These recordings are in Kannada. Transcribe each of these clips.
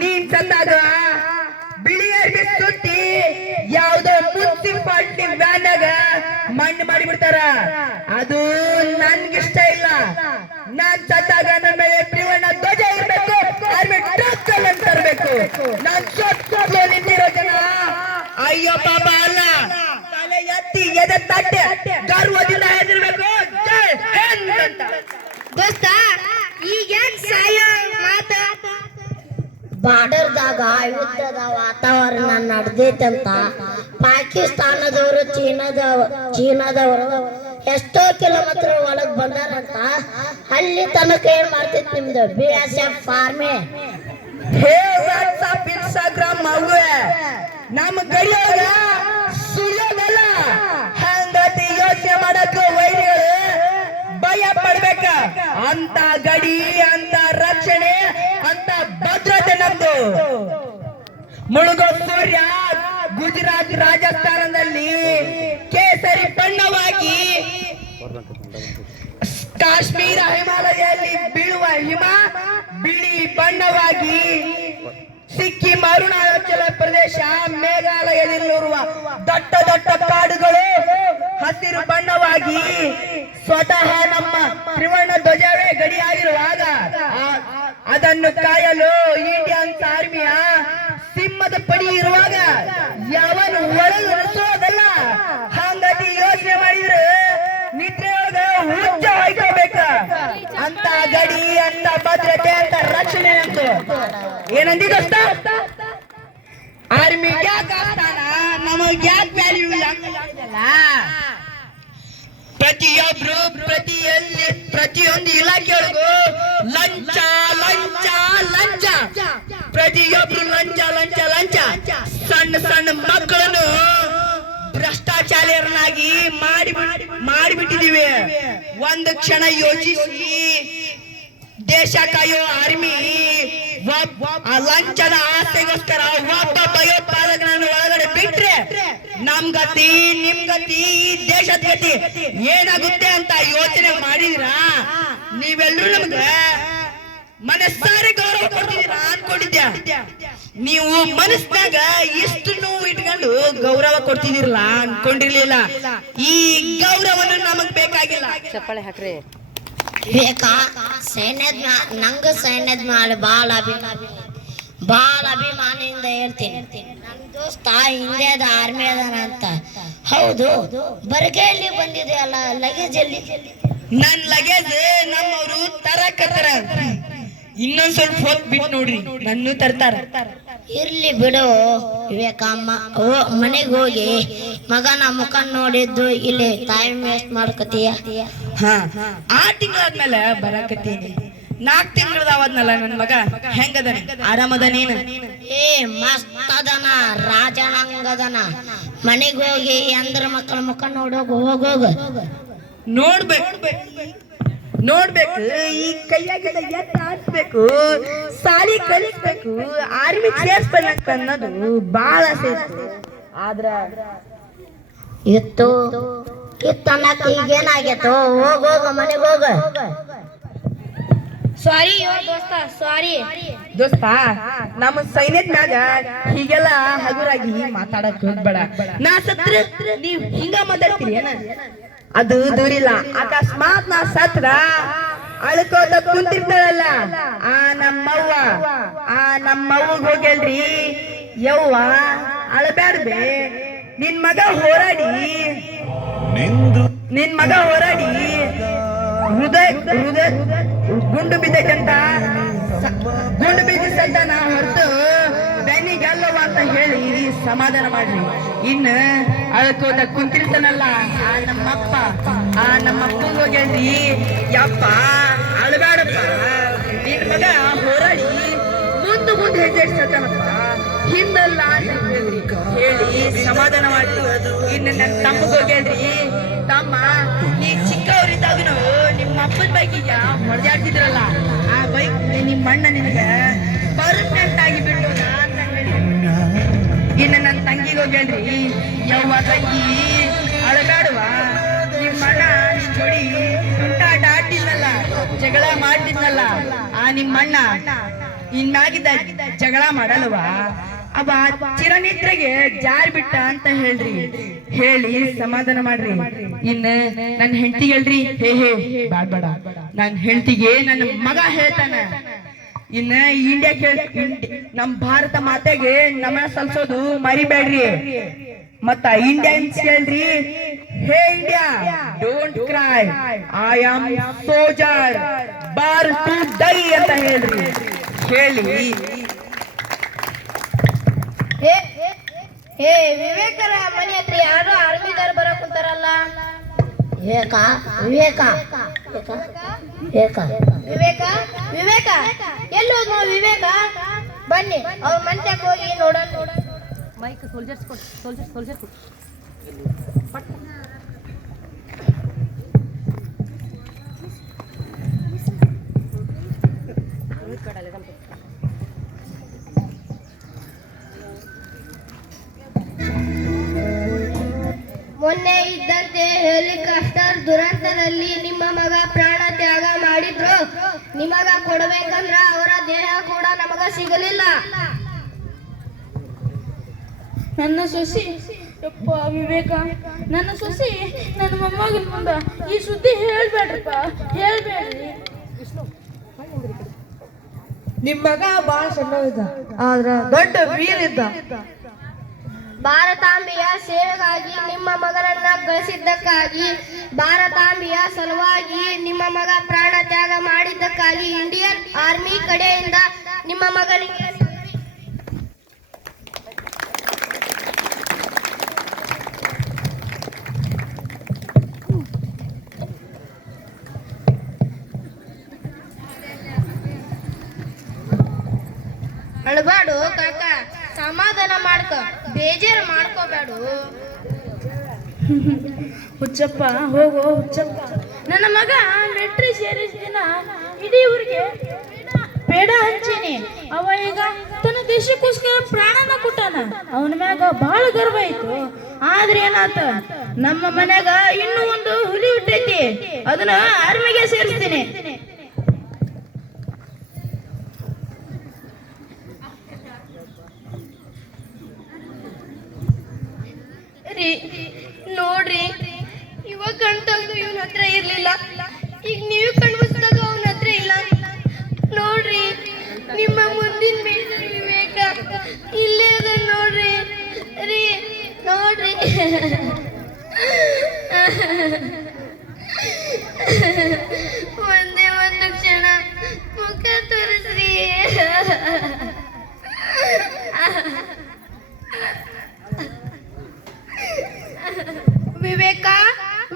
ನೀನ್ ತಂದಾಗ ಬಿಳಿ ಅರ್ಬಿ ಸುತ್ತಿ ಯಾವ್ದೋ ಮುನ್ಸಿಪಾಲ್ಟಿ ವ್ಯಾನಾಗ ಮಣ್ಣು ಮಾಡಿಬಿಡ್ತಾರ. ಅದು ನನ್ಗಿಷ್ಟ ಇಲ್ಲ. ನಾನ್ ಸತ್ತಾಗ ನನ್ನ ಮೇಲೆ ತ್ರಿವರ್ಣ ಧ್ವಜ ಇರ್ಬೇಕು, ಆರ್ಮಿ ಟ್ರಕ್ ಅಲ್ಲಿ ತರಬೇಕು. ನಾನ್ ಸೊತ್ತು ನಿಂತಿರೋ ಜನ ಅಯ್ಯೋ ಪಾಪ ಅಲ್ಲ, ತಲೆ ಎತ್ತಿ ಎದೆ ತಟ್ಟೆ ಗರ್ವದಿಂದ ಹೆದರ್ಬೇಕು. ಜೈ ಹಿಂದ್ ಅಂತ. ದೋಸ್ತ ಈಗೇನ್ ಸಾಯೋ ಮಾತ ಬಾರ್ಡರ್ದಾಗ ಯುದ್ಧದ ವಾತಾವರಣ ನಡೆದೈತಂತ ಪಾಕಿಸ್ತಾನದವರು ಚೀನಾದವರು ಎಷ್ಟೋ ಕಿಲೋಮೀಟರ್ ಒಳಗ್ ಬಂದಾರಂತ. ಅಲ್ಲಿ ತನಕ ಏನ್ ಮಾಡ್ತೈತಿ ನಿಮ್ದು BSF ಆರ್ಮಿ? ಹೇ ವಾಟ್ಸ್ಆಪ್ ಇನ್ಸ್ಟಾಗ್ರಾಮ್ ಮಗುವೆ, ನಮ್ಮ ಗಡಿಯಾಗ ಸುಳ್ಳೋದಲ್ಲ. ಹಂಗತಿ ಯೋಚನೆ ಮಾಡಕ್ಕೆ ವೈರಿಗಳು ಭಯ ಪಡ್ಬೇಕ. ಅಂತ ಗಡಿ, ಅಂತ ರಕ್ಷಣೆ, ಅಂತ ಭದ್ರತೆ ನಮ್ದು. ಮುಳುಗೋ ಸೂರ್ಯ ಗುಜರಾತ್ ರಾಜಸ್ಥಾನದಲ್ಲಿ ಕೇಸರಿ ಬಣ್ಣವಾಗಿ, ಕಾಶ್ಮೀರ ಹಿಮಾಲಯಲ್ಲಿ ಬೀಳುವ ಹಿಮ ಬಿಳಿ ಬಣ್ಣವಾಗಿ, ಸಿಕ್ಕಿಂ ಅರುಣಾಚಲ ಪ್ರದೇಶ ಮೇಘಾಲಯದಲ್ಲಿರುವ ದಟ್ಟ ದಟ್ಟ ಕಾಡುಗಳು ಹಸಿರು ಬಣ್ಣವಾಗಿ, ಸ್ವತಃ ನಮ್ಮ ತ್ರಿವರ್ಣ ಧ್ವಜವೇ ಗಡಿಯಾಗಿರುವಾಗ ಅದನ್ನು ಕಾಯಲು ಇಂಡಿಯನ್ ಆರ್ಮಿಯ ಸಿಂಹದ ಪಡಿ ಇರುವಾಗ ಯಾವನು ಒಳಗೆ ನಡೆಸೋದಲ್ಲ. ಹಂಗಾಗಿ ಯೋಚನೆ ಮಾಡಿದ್ರೆ ನಿದ್ರೆಯೊಳಗ ಹುಚ್ಚ ಹೊಯ್ಕೋಬೇಕ. ಅಂತ ಗಡಿ, ಅಂತ ಭದ್ರತೆ, ಅಂತ ರಕ್ಷಣೆ ನಮ್ದು. ಏನಂದಿ ದೋಸ್ತ? ಆರ್ಮಿ ಯಾಕೆ ಆಗ್ತಾನ, ನಮಗ್ ಯಾಕೆ ವ್ಯಾಲ್ಯೂ ಇಲ್ಲ? ಪ್ರತಿಯೊಬ್ರು ಪ್ರತಿಯೊಂದು ಇಲಾಖೆಯೊಳಗೂ ಲಂಚ ಲಂಚ ಲಂಚ. ಪ್ರತಿಯೊಬ್ರು ಲಂಚ ಲಂಚ ಲಂಚ. ಸಣ್ಣ ಸಣ್ಣ ಮಕ್ಕಳನ್ನು ಭ್ರಷ್ಟಾಚಾರ್ಯರನ್ನಾಗಿ ಮಾಡಿಬಿಟ್ಟಿದೀವಿ. ಒಂದು ಕ್ಷಣ ಯೋಚಿಸಿ, ದೇಶ ಕಾಯೋ ಆರ್ಮಿ ಆ ಲಂಚದ ಆಸೆಗೋಸ್ಕರ ಒಬ್ಬ ಭಯೋತ್ಪಾದಕನನ್ನು ಒಳಗಡೆ ಬಿಟ್ರೆ ನಮ್ ಗತಿ, ನಿಮ್ ಗತಿ, ದೇಶದ ಗತಿ ಏನಾಗುತ್ತೆ ಅಂತ ಯೋಚನೆ ಮಾಡಿದಿರಾ? ನೀವೆಲ್ಲರೂ ನಮ್ಗೆ ಮನಸ್ಸಾರೆ ಗೌರವ ಕೊಡ್ತಿದ್ದೀರಾ ಅನ್ಕೊಂಡಿದ್ಯಾ? ನೀವು ಮನಸ್ನಾಗ ಇಷ್ಟು ನೋವು ಇಟ್ಕೊಂಡು ಗೌರವ ಕೊಡ್ತಿದಿರಲ್ಲ ಅನ್ಕೊಂಡಿರ್ಲಿಲ್ಲ. ಈ ಗೌರವನು ನಮಗ್ ಬೇಕಾಗಿಲ್ಲ. ಚಪ್ಪಾಳೆ ಹಾಕ್ರಿ. ಬೇಕಾ? ನಂಗ ಸೈನ್ಯದ ಮೇಲೆ ಬಾಳ ಅಭಿಮಾನಿಯಿಂದ ಹೇಳ್ತೀನಿ. ನನ್ ದೋಸ್ತ ಇಂಡಿಯಾದ ಆರ್ಮಿ ಅದಾನ ಅಂತ. ಹೌದು, ಬರಗೈಲಿ ಬಂದಿದೆ ಅಲ್ಲ, ಲಗೇಜ್ ಎಲ್ಲಿ? ನನ್ ಲಗೇಜ್ ನಮ್ಮವರು ತರಕತ್ತಾರ. ಇನ್ನೊಂದ್ ಸ್ವಲ್ಪ ಹೊತ್ತು ಬಿಟ್ಟು ನೋಡ್ರಿ, ನನ್ನೂ ತರ್ತಾರ. ಇರ್ಲಿ ಬಿಡು ವಿವೇಕಮ್ಮ, ಮನೆಗೆ ಹೋಗಿ ಮಗನ ಮುಖ ನೋಡಿದ್ದು ಇಲ್ಲಿ ಟೈಮ್ ವೇಸ್ಟ್ ಮಾಡ್ಕತೀಯ. ಹಾ, 6 ತಿಂಗಳಾದ್ಮೇಲೆ ಬರಕತ್ತೀನಿ. 4 ತಿಂಗಳದಾವದ್ನಲ್ಲ ನನ್ ಮಗ. ಹೆಂಗದನ? ಆರಾಮದನೇನ? ಮಸ್ತ್ ಅದನ, ರಾಜನಂಗದನ. ಮನೆಗೆ ಹೋಗಿ ಅಂದ್ರ ಮಕ್ಕಳ ಮುಖ ನೋಡೋಗು, ಹೋಗೋಗ ನೋಡ್ಬೇಕು. ಈ ಕೈಯಾಗಿಂದ ಎತ್ತ ಹಾಕ್ಬೇಕು, ಸಾಲಿ ಕಲಿಸ್ಬೇಕು, ಆರ್ಮಿ ಸೇರ್ಸ್ಬೇಕು ಅನ್ನೋದು ಬಾಳ ಆಸೆ ಇತ್ತು. ಆದ್ರ ಇತ್ತನ್ನಕ ಈಗೇನಾಗೈತೋ? ಹೋಗೋಗ ಮನೆಗೆ ಹೋಗ. ಸಾರಿ ದೋಸ್ತ, ನಮ್ಮ ಸೈನ್ಯದ ಮ್ಯಾಗ ಹೀಗೆಲ್ಲ ಹಗುರಾಗಿ ಮಾತಾಡಕ್ ಹೋಗ್ಬೇಡ. ನಾ ಸತ್ರ ನೀವ್ ಹಿಂಗ ಮಾತಾಡ್ತೀರಿ ಏನ? ಅದು ದೂರಿಲ್ಲ. ಅಕಸ್ಮಾತ್ ನಾ ಸತ್ರ ಅಳ್ಕೋತ ಕುಂತಿರ್ತಾರಲ್ಲ ಆ ನಮ್ಮವ್ವ ಹೋಗ್ಯಲ್ರಿ, ಯವ್ವ ಅಳಬ್ಯಾಡ್ಬೆ, ನಿನ್ ಮಗ ಹೋರಾಡಿ ಹೃದಯ ಗುಂಡು ಬಿದ್ದೈತಂತ, ಗುಂಡು ಬಿದ್ದ ನಾ ಹೊರತು ಬೆನ್ನಿಗೆಲ್ಲವ ಅಂತ ಹೇಳಿ ಸಮಾಧಾನ ಮಾಡ್ರಿ. ಇನ್ನು ಅಳ್ಕೋತ ಕುಂತಿರ್ತಾನಲ್ಲ ಆ ನಮ್ಮಪ್ಪಂಗ ಹೋಗ್ಯಾಳ್ರಿ, ಯಪ್ಪ ಅಳಬೇಡಪ್ಪ, ನಿನ್ ಮಗ ಹೋರಾಡಿ ಮುಂದೆ ಹೆಜ್ಜೆ ಇಡ್ಸತ್ತನಪ್ಪ, ಹಿಂದಲ್ಲ ಅಂತ ಹೇಳಿ ಸಮಾಧಾನ ಮಾಡ್ರಿ. ಇನ್ನು ನನ್ನ ತಮ್ಮಗ್ ಹೋಗ್ಯಾಳ್ರಿ, ತಮ್ಮ ನೀ ಚಿಕ್ಕವರಿದ್ದಾಗನು ನಿಮ್ಮ ಅಪ್ಪನ ಬೈಕಿಗ ಹೊಡೆದಾಡ್ತಿದ್ರಲ್ಲ, ಆ ಬೈಕ್ ನಿಮ್ಮ ಅಣ್ಣ ನಿನಗ ಪರ್ಮನೆಂಟ್ ಆಗಿ ಬಿಟ್ಟು ಅಂತ ಹೇಳಿ. ಇನ್ನು ನನ್ನ ತಂಗಿಗೆ ಹೋಗ್ಯಾಳ್ರಿ, ಯವ್ವ ತಂಗಿ ಅಳಗಾಡುವ, ನಿಮ್ಮ ಅಣ್ಣ ನಿಮ್ ಜೋಡಿ ತುಂಟಾಟ ಆಡ್ತಿದ್ನಲ್ಲ, ಜಗಳ ಮಾಡ್ತಿದ್ನಲ್ಲ ಆ ನಿಮ್ಮ ಅಣ್ಣ ಇನ್ಮ್ಯಾಗಿದ್ದ ಜಗಳ ಮಾಡಲ್ವಾ ಅವ ಚಿರನಿದ್ರೆಗೆ ಜಾರ್ ಬಿಟ್ಟ ಅಂತ ಹೇಳ್ರಿ, ಹೇಳಿ ಸಮಾಧಾನ ಮಾಡ್ರಿ. ಇನ್ನ ನನ್ನ ಹೆಂಡತಿ ಹೇಳ್ರಿ, ಹೇ ಹೇ ಬ್ಯಾಡ ಬೇಡ, ನನ್ನ ಹೆಂಡತಿಗೆ ನನ್ನ ಮಗ ಹೇಳ್ತಾನ. ಇನ್ನ ಇಂಡಿಯಾ ನಮ್ ಭಾರತ ಮಾತೆಗೆ ನಮನ ಸಲ್ಸೋದು ಮರಿಬೇಡ್ರಿ. ಮತ್ತ ಇಂಡಿಯನ್ಸ್ ಹೇಳ್ರಿ, hey India don't cry, I am soldier born to die ಅಂತ ಹೇಳ್ರಿ. ಹೇಳಿ ಹೇ ವಿವೇಕರ ಮನೆ ಹತ್ರ ಯಾರು ಆರ್ಮಿದಾರ ಬರಕ್ ಕುಂತಾರಲ್ಲ. ವಿವೇಕ ವಿವೇಕ ವಿವೇಕ ವಿವೇಕ ವಿವೇಕ ಎಲ್ಲೋದ್ ವಿವೇಕ? ಬನ್ನಿ ಅವ್ರ ಮನ್ಯಾಗ ಹೋಗಿ ನೋಡೋಣ. ಮೈಕ್ ಸೋಲ್ಜರ್ಸ್ ಕೊಡು, ಸೋಲ್ಜರ್ಸ್ ಕೊಡು. ಮೊನ್ನೆ ಇದ್ದಂತೆ ಹೆಲಿಕಾಪ್ಟರ್ ದುರಂತದಲ್ಲಿ ನಿಮ್ಮ ಮಗ ಪ್ರಾಣ ತ್ಯಾಗ ಮಾಡಿದ್ರು. ನಿಮಗ ಕೊಡ್ಬೇಕಂದ್ರ ಅವರ ದೇಹ ಕೂಡ ನಮಗ ಸಿಗಲಿಲ್ಲ. ನನ್ನ ಸೊಸಿ ಯಪ್ಪ ವಿವೇಕ, ನನ್ನ ಸೊಸಿ ನನ್ನ ಮೊಮ್ಮಗನ ಮುಂದ ಈ ಸುದ್ದಿ ಹೇಳ್ಬೇಡ್ರಪ್ಪ, ಹೇಳ್ಬೇಡ್ರಿ. ನಿಮ್ ಮಗ ಬಾಳ ಸಣ್ಣವಿದ್ದ, ಆದ್ರ ದೊಡ್ಡ ವೀರ್ ಇದ್ದ. ಭಾರತಾಂಬೆಯ ಸೇವೆಗಾಗಿ ನಿಮ್ಮ ಮಗನನ್ನ ಕಳಿಸಿದ್ದಕ್ಕಾಗಿ, ಭಾರತಾಂಬೆಯ ಸಲುವಾಗಿ ನಿಮ್ಮ ಮಗ ಪ್ರಾಣ ತ್ಯಾಗ ಮಾಡಿದ್ದಕ್ಕಾಗಿ ಇಂಡಿಯನ್ ಆರ್ಮಿ ಕಡೆಯಿಂದ ನಿಮ್ಮ ಮಗನಿಗೆ ಅಳಬಾಡು ಕಾಕ, ಸಮಾಧಾನ ಮಾಡ್ಕೊ, ಬೇಜಾರು ಮಾಡ್ಕೋಬೇಡು. ಹುಚ್ಚಪ್ಪ ಹೋಗೋ ಹುಚ್ಚಪ್ಪ, ನನ್ನ ಮಗ ಮಿಲಿಟರಿ ಸೇರಿದ ದಿನ ಇಡೀ ಊರಿಗೆ ಬೇಡ ಹಂಚೀನಿ. ಅವ ಈಗ ತನ್ನ ದೇಶಕ್ಕೋಸ್ಕರ ಪ್ರಾಣನ ಕೊಟ್ಟಾನ. ಅವನ ಮ್ಯಾಗ ಬಹಳ ಗರ್ವ ಐತು. ಆದ್ರೆ ಏನಾತ, ನಮ್ಮ ಮನ್ಯಾಗ ಇನ್ನೂ ಒಂದು ಹುಲಿ ಹುಟ್ಟೈತಿ, ಅದನ್ನ ಆರ್ಮಿಗೆ ಸೇರಿಸ್ತೀನಿ. ನೋಡ್ರಿ, ಇವಾಗ ಕಣ್ ತೆಗ್ದು ಇವನ ಹತ್ರ ಇರ್ಲಿಲ್ಲ, ಈಗ ನೀವು ಕಣ್ಬಿಸ್ದಾಗ ಅವನ ಹತ್ರ ಇಲ್ಲ. ನೋಡ್ರಿ, ನಿಮ್ಮ ಮುಂದಿನ ಬೇಜಾರು ವಿವೇಕ ಇಲ್ಲೇ ಅದ ನೋಡ್ರಿ. ರೀ ನೋಡ್ರಿ, ಒಂದೇ ಒಂದು ಕ್ಷಣ ಮುಖ ತೋರಿಸ್ರಿ. ವಿವೇಕ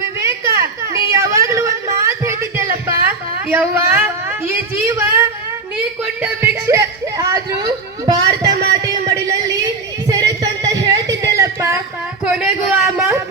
ವಿವೇಕ, ನೀ ಯಾವಾಗ್ಲೂ ಒಂದ್ ಮಾತು ಹೇಳ್ತಿದ್ದಲ್ಲಪ್ಪ, ಯವ್ವ ಈ ಜೀವ ನೀ ಕೊಟ್ಟ ಭಿಕ್ಷೆ, ಆದ್ರೂ ಭಾರತ ಮಾತೆಯ ಮಡಿಲಲ್ಲಿ ಸೇರಿತಂತ ಹೇಳ್ತಿದ್ದಲ್ಲಪ್ಪ. ಕೊನೆಗೂ ಆ ಮಾತು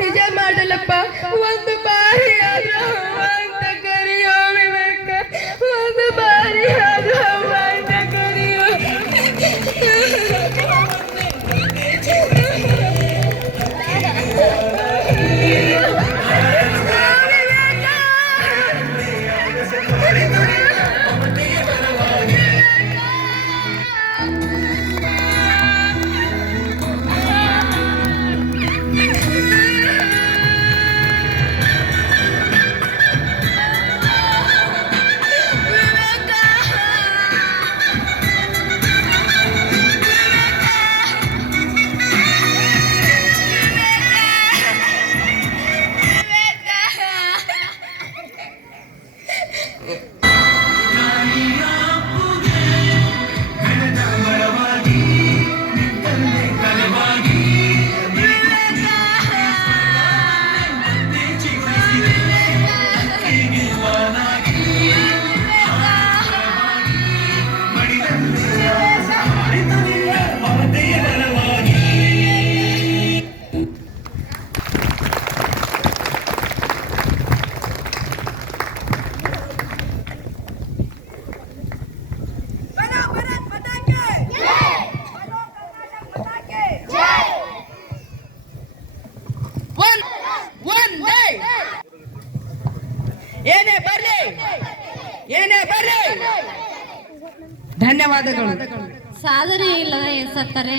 ಧನ್ಯವಾದಗಳು. ಸಾಧನೆ ಇಲ್ಲದೆ ಸತ್ತರೆ